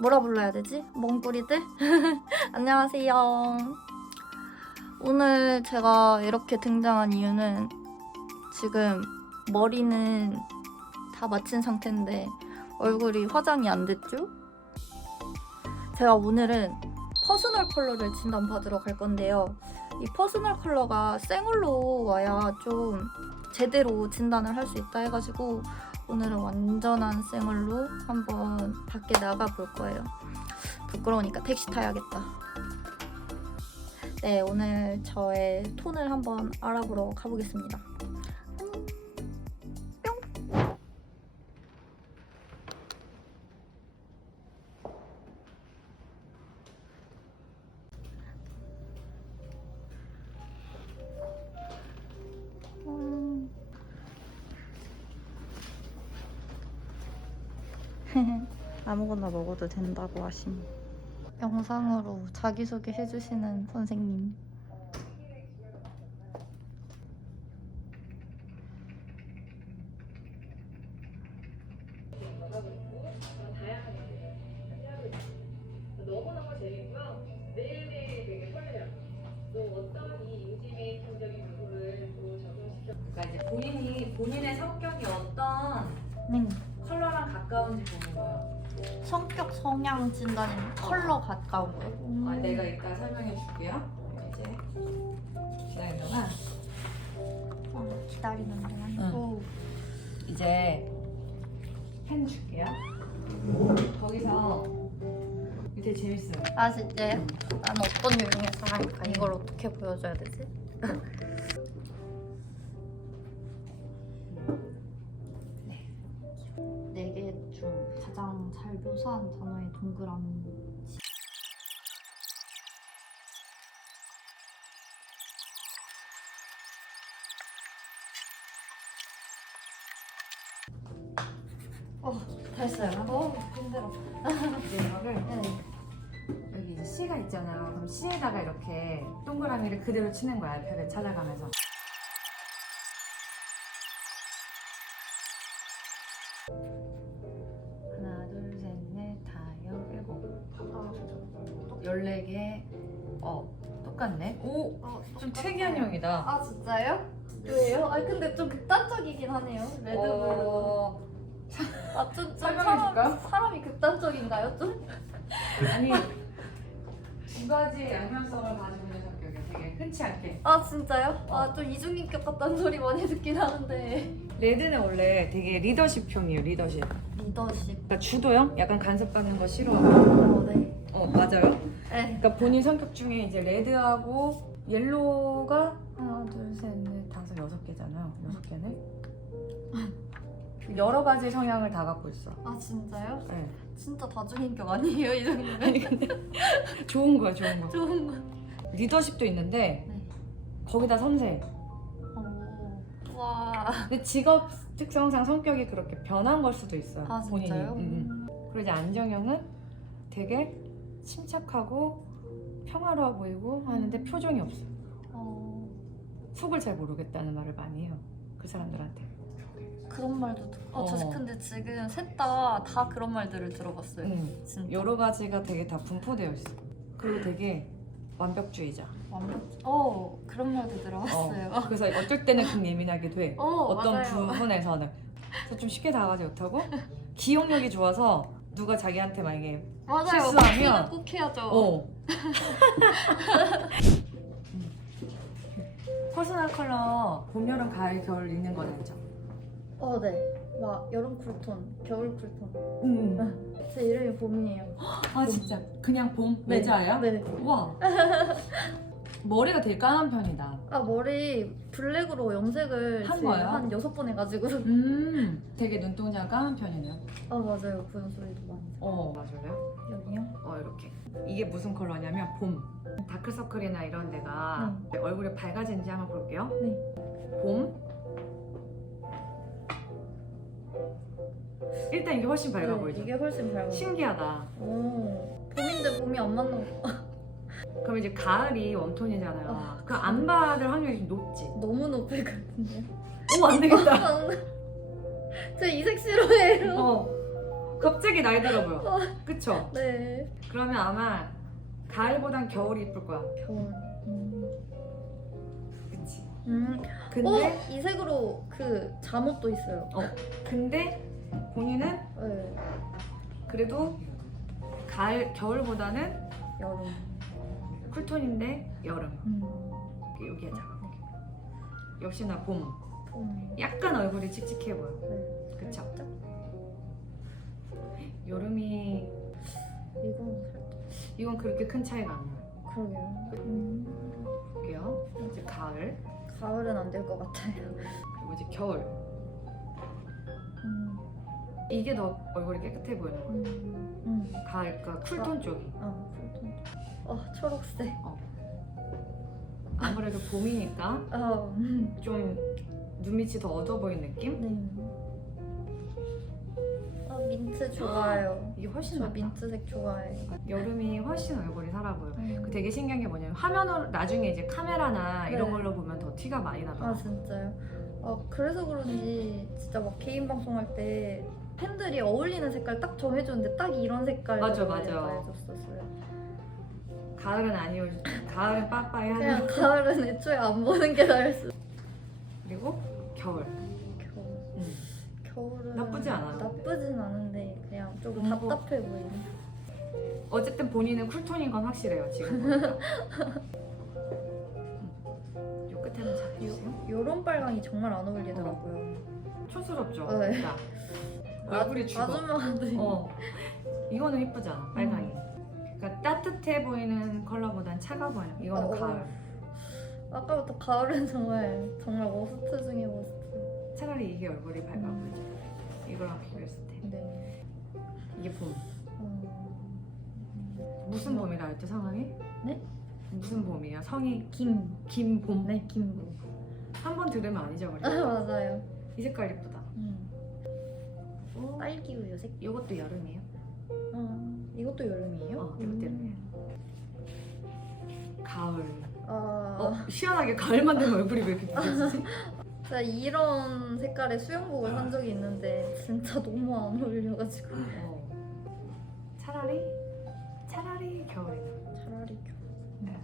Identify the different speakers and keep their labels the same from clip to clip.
Speaker 1: 뭐라 불러야 되지? 멍구리들? 안녕하세요. 오늘 제가 이렇게 등장한 이유는 지금 머리는 다 마친 상태인데 얼굴이 화장이 안 됐죠? 제가 오늘은 퍼스널 컬러를 진단받으러 갈 건데요. 이 퍼스널 컬러가 생얼로 와야 좀 제대로 진단을 할 수 있다 해가지고 오늘은 완전한 생얼로 한번 밖에 나가 볼 거예요. 부끄러우니까 택시 타야겠다. 네, 오늘 저의 톤을 한번 알아보러 가보겠습니다. 아무거나 먹어도 된다고 하심. 영상으로 자기소개 해주시는 선생님.
Speaker 2: 너무너무 재밌고요. 매일매일 되게 설레요. 또 어떤 이 요즘의 긍정의 요소를 또 적용시켜. 그러니까 이제 본인이 본인의 성격이 어떤
Speaker 1: 네.
Speaker 2: 가까운지 보는 거예요.
Speaker 1: 성격 성향 진단이 컬러 가까운 거예요.
Speaker 2: 아, 내가 이따 설명해 줄게요. 이제 기다리는 동안
Speaker 1: 어, 기다리는 동안.
Speaker 2: 응.
Speaker 1: 오.
Speaker 2: 이제 펜 줄게요. 거기서 되게 재밌어요.
Speaker 1: 아 진짜요? 난 어떤 유형의 사람일까? 이걸 어떻게 보여줘야 되지? 어, 됐어요. 어, 힘들어.
Speaker 2: 이제 이거를
Speaker 1: 네.
Speaker 2: 여기 이제 C가 있잖아요. 그럼 C에다가 이렇게 동그라미를 그대로 치는 거야. 벽을 찾아가면서. 하나, 둘, 셋, 넷, 다섯, 일곱. 열네 개. 어, 똑같네. 오,
Speaker 1: 어,
Speaker 2: 좀 특이한 형이다.
Speaker 1: 아 진짜요? 왜요? 아니 근데 좀 극단적이긴 하네요. 레드블루.
Speaker 2: 어,
Speaker 1: 아좀 좀
Speaker 2: 설명해줄까요?
Speaker 1: 사람, 사람이 극단적인가요? 좀?
Speaker 2: 아니 두 가지 양면성을 가지고 있는 성격이 되게 흔치 않게.
Speaker 1: 아 진짜요? 아 좀 이중인격 같다는 소리 많이 듣긴 하는데.
Speaker 2: 레드는 원래 되게 리더십형이에요. 리더십.
Speaker 1: 리더십.
Speaker 2: 그러니까 주도형? 약간 간섭받는 거 싫어하고.
Speaker 1: 어 네.
Speaker 2: 어 맞아요.
Speaker 1: 네.
Speaker 2: 그러니까 본인 성격 중에 이제 레드하고 옐로우가 하나 둘셋넷 다섯 여섯 개잖아요. 여섯 개네. 여러 가지 성향을 다 갖고 있어.
Speaker 1: 아 진짜요?
Speaker 2: 네.
Speaker 1: 진짜 다중인격 아니에요 이 정도면?
Speaker 2: 좋은 거야 좋은 거.
Speaker 1: 좋은 거.
Speaker 2: 리더십도 있는데
Speaker 1: 네.
Speaker 2: 거기다 섬세.
Speaker 1: 어. 와.
Speaker 2: 근데 직업 특성상 성격이 그렇게 변한 걸 수도 있어요.
Speaker 1: 아
Speaker 2: 본인이.
Speaker 1: 진짜요?
Speaker 2: 음, 음. 그리고 이제 안정형은 되게 침착하고 평화로워 보이고 하는데 표정이 없어. 요
Speaker 1: 어.
Speaker 2: 속을 잘 모르겠다는 말을 많이 해요. 그 사람들한테.
Speaker 1: 그런 말도 듣. 어, 저
Speaker 2: 어.
Speaker 1: 근데 지금 셋 다 다 그런 말들을 들어봤어요.
Speaker 2: 음,
Speaker 1: 진짜.
Speaker 2: 여러 가지가 되게 다 분포되어 있어. 그리고 되게 완벽주의자.
Speaker 1: 완벽. 어 그런 말도
Speaker 2: 어,
Speaker 1: 들어봤어요.
Speaker 2: 그래서 어쩔 때는 좀 예민하게 돼.
Speaker 1: 어,
Speaker 2: 어떤
Speaker 1: 맞아요.
Speaker 2: 부분에서는. 그래서 좀 쉽게 다가가지 못하고 기억력이 좋아서 누가 자기한테 만약에
Speaker 1: 맞아요.
Speaker 2: 실수하면-
Speaker 1: 복수는 꼭 해야죠.
Speaker 2: 어. 퍼스널 컬러 봄, 여름, 가을, 겨울 있는 거 알죠?
Speaker 1: 어, 네. 막 여름 쿨톤, 겨울 쿨톤.
Speaker 2: 응.
Speaker 1: 제 이름이 봄이에요.
Speaker 2: 아 진짜 그냥 봄 외자예요?
Speaker 1: 네.
Speaker 2: 와. 머리가 되게 까만 편이다.
Speaker 1: 아 머리 블랙으로 염색을
Speaker 2: 한
Speaker 1: 지금
Speaker 2: 거예요?
Speaker 1: 한 여섯 번 해가지고.
Speaker 2: 음. 되게 눈동자가 까만 편이네요.
Speaker 1: 아 맞아요. 그런 소리도 많이.
Speaker 2: 어 맞아요.
Speaker 1: 여기요?
Speaker 2: 어 이렇게. 이게 무슨 컬러냐면 봄. 다크서클이나 이런 데가 얼굴이 밝아지는지 한번 볼게요.
Speaker 1: 네.
Speaker 2: 봄. 일단 이게 훨씬 밝아
Speaker 1: 네,
Speaker 2: 보이죠?
Speaker 1: 이게 훨씬 밝아.
Speaker 2: 신기하다.
Speaker 1: 오. 봄인데 봄이 안 맞는 거.
Speaker 2: 그럼 이제 가을이 웜톤이잖아요.
Speaker 1: 아,
Speaker 2: 그안 받을 확률이 좀 높지.
Speaker 1: 너무 높을 것 같은데.
Speaker 2: 오, 안 되겠다.
Speaker 1: 제 이색 싫어해요.
Speaker 2: 어. 갑자기 나이 들어 보여. 그쵸?
Speaker 1: 네.
Speaker 2: 그러면 아마 가을보단 겨울이 이쁠 거야.
Speaker 1: 겨울. 음.
Speaker 2: 그치?
Speaker 1: 음.
Speaker 2: 근데
Speaker 1: 어? 이 색으로 그 잠옷도 있어요.
Speaker 2: 근데 본인은
Speaker 1: 네.
Speaker 2: 그래도 가을 겨울보다는
Speaker 1: 여름.
Speaker 2: 쿨톤인데 여름.
Speaker 1: 음.
Speaker 2: 여기에 잡아볼게. 역시나 봄.
Speaker 1: 봄.
Speaker 2: 약간 얼굴이 칙칙해 보여.
Speaker 1: 네.
Speaker 2: 그쵸?
Speaker 1: 살짝.
Speaker 2: 여름이
Speaker 1: 이건 살짝.
Speaker 2: 이건 그렇게 큰 차이가 안 나요.
Speaker 1: 그러게요. 음.
Speaker 2: 볼게요. 이제 가을
Speaker 1: 가을은 안 될 것 같아요.
Speaker 2: 그리고 이제 겨울.
Speaker 1: 음.
Speaker 2: 이게 더 얼굴이 깨끗해 보이는 거야.
Speaker 1: 음. 음.
Speaker 2: 가을 그 쿨톤 쪽이.
Speaker 1: 아, 쿨톤. 어, 초록색.
Speaker 2: 아무래도 봄이니까
Speaker 1: 아, 음.
Speaker 2: 좀 눈밑이 더 어두워 보이는 느낌?
Speaker 1: 네. 아, 민트 좋아요.
Speaker 2: 이게 훨씬
Speaker 1: 저
Speaker 2: 낫다.
Speaker 1: 민트색 좋아해요.
Speaker 2: 여름이 훨씬 얼굴이 살아 보여.
Speaker 1: 음.
Speaker 2: 그 되게 신기한 게 뭐냐면 화면으로 나중에 이제 카메라나 이런
Speaker 1: 네.
Speaker 2: 걸로 보면 더 티가 많이
Speaker 1: 아
Speaker 2: 나더라고.
Speaker 1: 진짜요? 아 그래서 그런지 진짜 막 개인 방송할 때 팬들이 어울리는 색깔 딱 정해줬는데 딱 이런 색깔
Speaker 2: 맞아, 맞아.
Speaker 1: 해줬었어요.
Speaker 2: 가을은 아니오. 가을은 빠빠이 하는.
Speaker 1: 그냥 가을은 애초에 안 보는 게 나을 수.
Speaker 2: 그리고 겨울.
Speaker 1: 겨울.
Speaker 2: 음.
Speaker 1: 겨울은
Speaker 2: 나쁘지 않아.
Speaker 1: 나쁘진 않은데 그냥 조금. 답답해 보이네.
Speaker 2: 어쨌든 본인은 쿨톤인 건 확실해요 지금. 보니까. 음. 요 끝에 한번 잡아주세요.
Speaker 1: 요런 빨강이 정말 안 어울리더라고요.
Speaker 2: 촌스럽죠.
Speaker 1: 네.
Speaker 2: 진짜. 얼굴이 죽어.
Speaker 1: 아줌마들.
Speaker 2: 어. 이거는 이쁘지 않아. 빨강이. 그러니까 따뜻해 보이는 컬러보단 차가 보여. 이거는
Speaker 1: 어, 어.
Speaker 2: 가을.
Speaker 1: 아까부터 가을은 정말 정말 워스트 중에 워스트.
Speaker 2: 차라리 이게 얼굴이 밝아
Speaker 1: 음.
Speaker 2: 보이죠. 이거랑 비교했을 때.
Speaker 1: 네.
Speaker 2: 이게 봄.
Speaker 1: 어...
Speaker 2: 무슨 봄이라 했죠 상황이?
Speaker 1: 네?
Speaker 2: 무슨 봄이야? 성이
Speaker 1: 김.
Speaker 2: 김 봄.
Speaker 1: 네, 김보.
Speaker 2: 한번 들으면 안 잊어버려.
Speaker 1: 아 맞아요.
Speaker 2: 이 색깔 이쁘다.
Speaker 1: 음.
Speaker 2: 어,
Speaker 1: 딸기 우유 색.
Speaker 2: 이것도 여름이에요.
Speaker 1: 어, 이것도 여름이에요?
Speaker 2: 어, 이것도 여름이에요. 가을.
Speaker 1: 아,
Speaker 2: 어 시원하게 가을만 되면 얼굴이 왜 이렇게 부서지지?
Speaker 1: 진짜 이런 색깔의 수영복을 산 적이 있는데 진짜 너무 안 어울려가지고
Speaker 2: 어. 차라리 차라리 겨울이다.
Speaker 1: 차라리 겨울.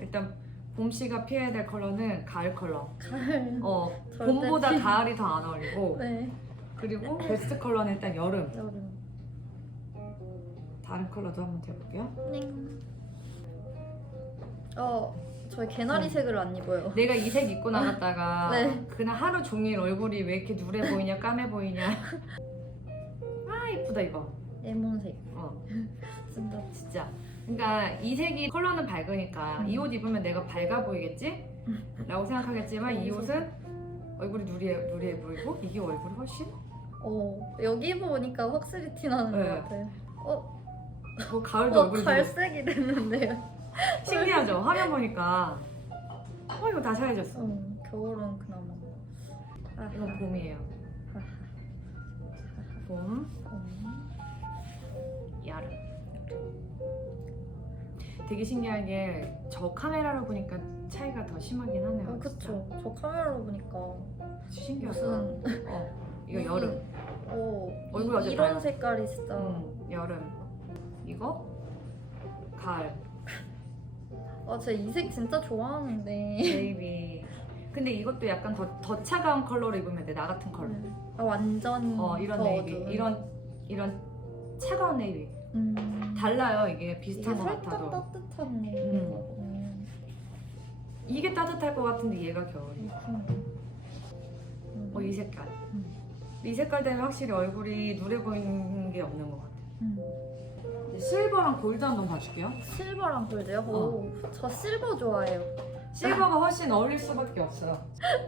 Speaker 2: 일단 봄 씨가 피해야 될 컬러는 가을 컬러.
Speaker 1: 가을.
Speaker 2: 어
Speaker 1: 절대
Speaker 2: 봄보다
Speaker 1: 피-
Speaker 2: 가을이 더 안 어울리고
Speaker 1: 네,
Speaker 2: 그리고 베스트 컬러는 일단 여름.
Speaker 1: 여름.
Speaker 2: 다른 컬러도 한번 해볼게요.
Speaker 1: 넹. 어, 저희 개나리색을 안 입어요.
Speaker 2: 내가 이 색 입고 나갔다가
Speaker 1: 네.
Speaker 2: 그날 하루 종일 얼굴이 왜 이렇게 누래 보이냐 까매 보이냐. 아 이쁘다 이거.
Speaker 1: 레몬색.
Speaker 2: 어
Speaker 1: 진짜.
Speaker 2: 진짜. 그러니까 이 색이 컬러는 밝으니까
Speaker 1: 음.
Speaker 2: 이옷 입으면 내가 밝아 보이겠지? 라고 생각하겠지만 이 옷은 얼굴이 누리해, 누리해 보이고 이게 얼굴이 훨씬
Speaker 1: 어, 여기 보니까 확실히 티나는
Speaker 2: 네.
Speaker 1: 것 같아요. 어, 어
Speaker 2: 얼굴이 더
Speaker 1: 갈색이 됐는데요.
Speaker 2: 신기하죠? 화면 보니까 어 이거 다시 하얘졌어
Speaker 1: 어, 겨울은 그나마. 아,
Speaker 2: 이건 봄이에요 봄,
Speaker 1: 봄.
Speaker 2: 여름 되게 신기한 게 저 카메라로 보니까 차이가 더 심하긴 하네요
Speaker 1: 어, 그쵸. 저 카메라로 보니까
Speaker 2: 진짜. 신기하다
Speaker 1: 무슨
Speaker 2: 어, 이거 여름.
Speaker 1: 어,
Speaker 2: 얼굴이
Speaker 1: 이,
Speaker 2: 어제
Speaker 1: 이런
Speaker 2: 봐요.
Speaker 1: 색깔이 진짜.
Speaker 2: 음, 여름. 이거? 가을.
Speaker 1: 아 제가 이색 진짜 좋아하는데.
Speaker 2: 베이비. 근데 이것도 약간 더, 더 차가운 컬러로 입으면 돼 나 같은 컬러.
Speaker 1: 아 완전
Speaker 2: 어 이런
Speaker 1: 더
Speaker 2: 네이비.
Speaker 1: 어두운.
Speaker 2: 이런 이런 차가운 네이비.
Speaker 1: 음.
Speaker 2: 달라요 이게 비슷한 것
Speaker 1: 살짝
Speaker 2: 같아도.
Speaker 1: 따뜻한 느낌이거든요
Speaker 2: 이게 따뜻할 것 같은데 얘가 겨울이.
Speaker 1: 음.
Speaker 2: 어이 색깔.
Speaker 1: 음.
Speaker 2: 이 색깔 되면 확실히 얼굴이 누래 보이는 게 없는 것 같아
Speaker 1: 음.
Speaker 2: 이제 실버랑 골드 한번 봐줄게요
Speaker 1: 실버랑 골드요?
Speaker 2: 어.
Speaker 1: 오, 저 실버 좋아해요
Speaker 2: 실버가 훨씬 어울릴 수밖에 없어요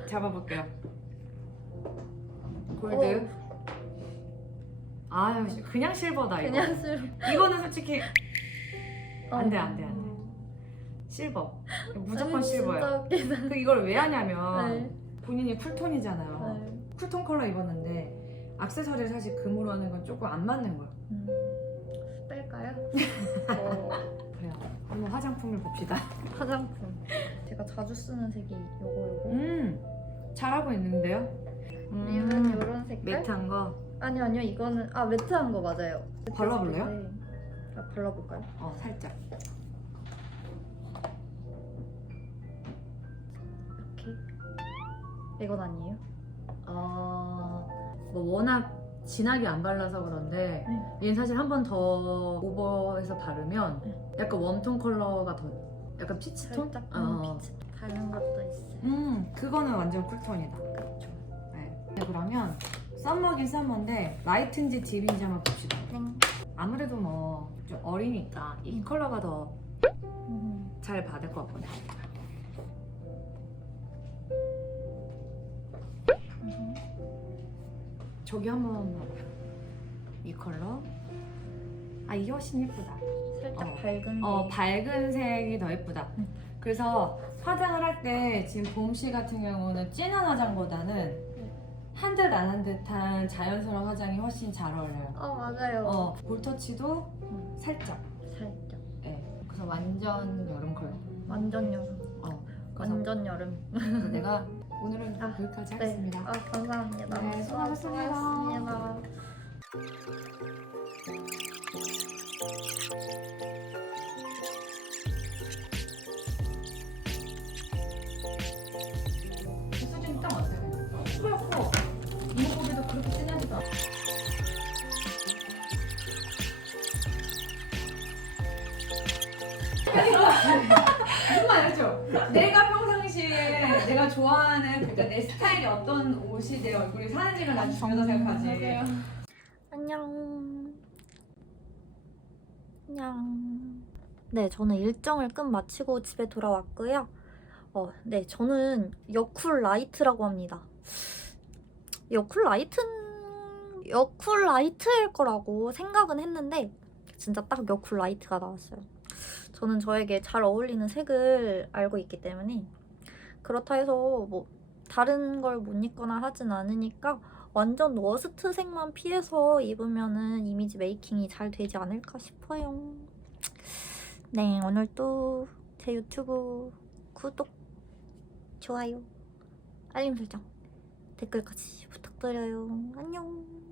Speaker 2: 잡아볼게요 골드 아유 그냥 실버다 이거
Speaker 1: 그냥 실버
Speaker 2: 이거는 솔직히 안 돼,
Speaker 1: 어.
Speaker 2: 안 돼, 안 돼. 실버 무조건
Speaker 1: 아니,
Speaker 2: 실버야
Speaker 1: 진짜 웃기다
Speaker 2: 그 이걸 왜 하냐면
Speaker 1: 네.
Speaker 2: 본인이 쿨톤이잖아요
Speaker 1: 네.
Speaker 2: 쿨톤 컬러 입었는데 액세서리를 사실 금으로 하는 건 조금 안 맞는 거야
Speaker 1: 음. 뺄까요? 어,
Speaker 2: 그래요 한번 화장품을 봅시다
Speaker 1: 화장품 제가 자주 쓰는 색이 요거 요거
Speaker 2: 음 잘하고 있는데요
Speaker 1: 립은
Speaker 2: 음
Speaker 1: 요런 색깔?
Speaker 2: 매트한 거
Speaker 1: 아니요 아니요 이거는 아 매트한 거 맞아요.
Speaker 2: 발라볼래요?
Speaker 1: 네. 아 발라볼까요?
Speaker 2: 어 살짝.
Speaker 1: 이렇게. 이건 아니에요?
Speaker 2: 어, 뭐 워낙 진하게 안 발라서 그런데
Speaker 1: 네.
Speaker 2: 얘는 사실 한 번 더 오버해서 바르면
Speaker 1: 네.
Speaker 2: 약간 웜톤 컬러가 더 약간 피치톤?
Speaker 1: 살짝
Speaker 2: 어.
Speaker 1: 음, 빛이 다른 것도 있어요.
Speaker 2: 음 그거는 완전 쿨톤이다.
Speaker 1: 그렇죠.
Speaker 2: 네. 네, 그러면 썸머긴 썸머인데 라이트인지 딥인지 한번 봅시다.
Speaker 1: 땡.
Speaker 2: 아무래도 뭐 좀 어리니까 이
Speaker 1: 음.
Speaker 2: 컬러가 더잘
Speaker 1: 음.
Speaker 2: 받을 것 같거든요. 저기 한번. 이 컬러. 아 이게 훨씬 예쁘다.
Speaker 1: 살짝
Speaker 2: 어.
Speaker 1: 밝은
Speaker 2: 어
Speaker 1: 게.
Speaker 2: 밝은 색이 더 예쁘다.
Speaker 1: 음.
Speaker 2: 그래서 화장을 할 때 지금 봄씨 같은 경우는 진한 화장보다는 한 듯 안 한 듯한 자연스러운 화장이 훨씬 잘 어울려요.
Speaker 1: 어 맞아요.
Speaker 2: 어 볼터치도
Speaker 1: 음,
Speaker 2: 살짝.
Speaker 1: 살짝.
Speaker 2: 예. 그래서 완전 여름 컬러.
Speaker 1: 완전 여름.
Speaker 2: 어. 그래서
Speaker 1: 완전 여름.
Speaker 2: 내가 오늘은
Speaker 1: 아,
Speaker 2: 여기까지
Speaker 1: 네.
Speaker 2: 하겠습니다.
Speaker 1: 아 감사합니다.
Speaker 2: 네, 수고하셨습니다.
Speaker 1: 수고하셨습니다.
Speaker 2: 무슨 말이죠? 내가 평상시에 내가 좋아하는 그러니까 내 스타일이 어떤 옷이 내 얼굴이 사는지를 난 중요하다 생각하지.
Speaker 1: 안녕. 안녕. 네, 저는 일정을 끝 마치고 집에 돌아왔고요. 어, 네, 저는 여쿨 라이트라고 합니다. 여쿨 라이트는 여쿨 라이트일 거라고 생각은 했는데 진짜 딱 여쿨 라이트가 나왔어요. 저는 저에게 잘 어울리는 색을 알고 있기 때문에 그렇다 해서 뭐 다른 걸 못 입거나 하진 않으니까 완전 워스트 색만 피해서 입으면은 이미지 메이킹이 잘 되지 않을까 싶어요. 네, 오늘도 제 유튜브 구독, 좋아요, 알림 설정, 댓글까지 부탁드려요. 안녕.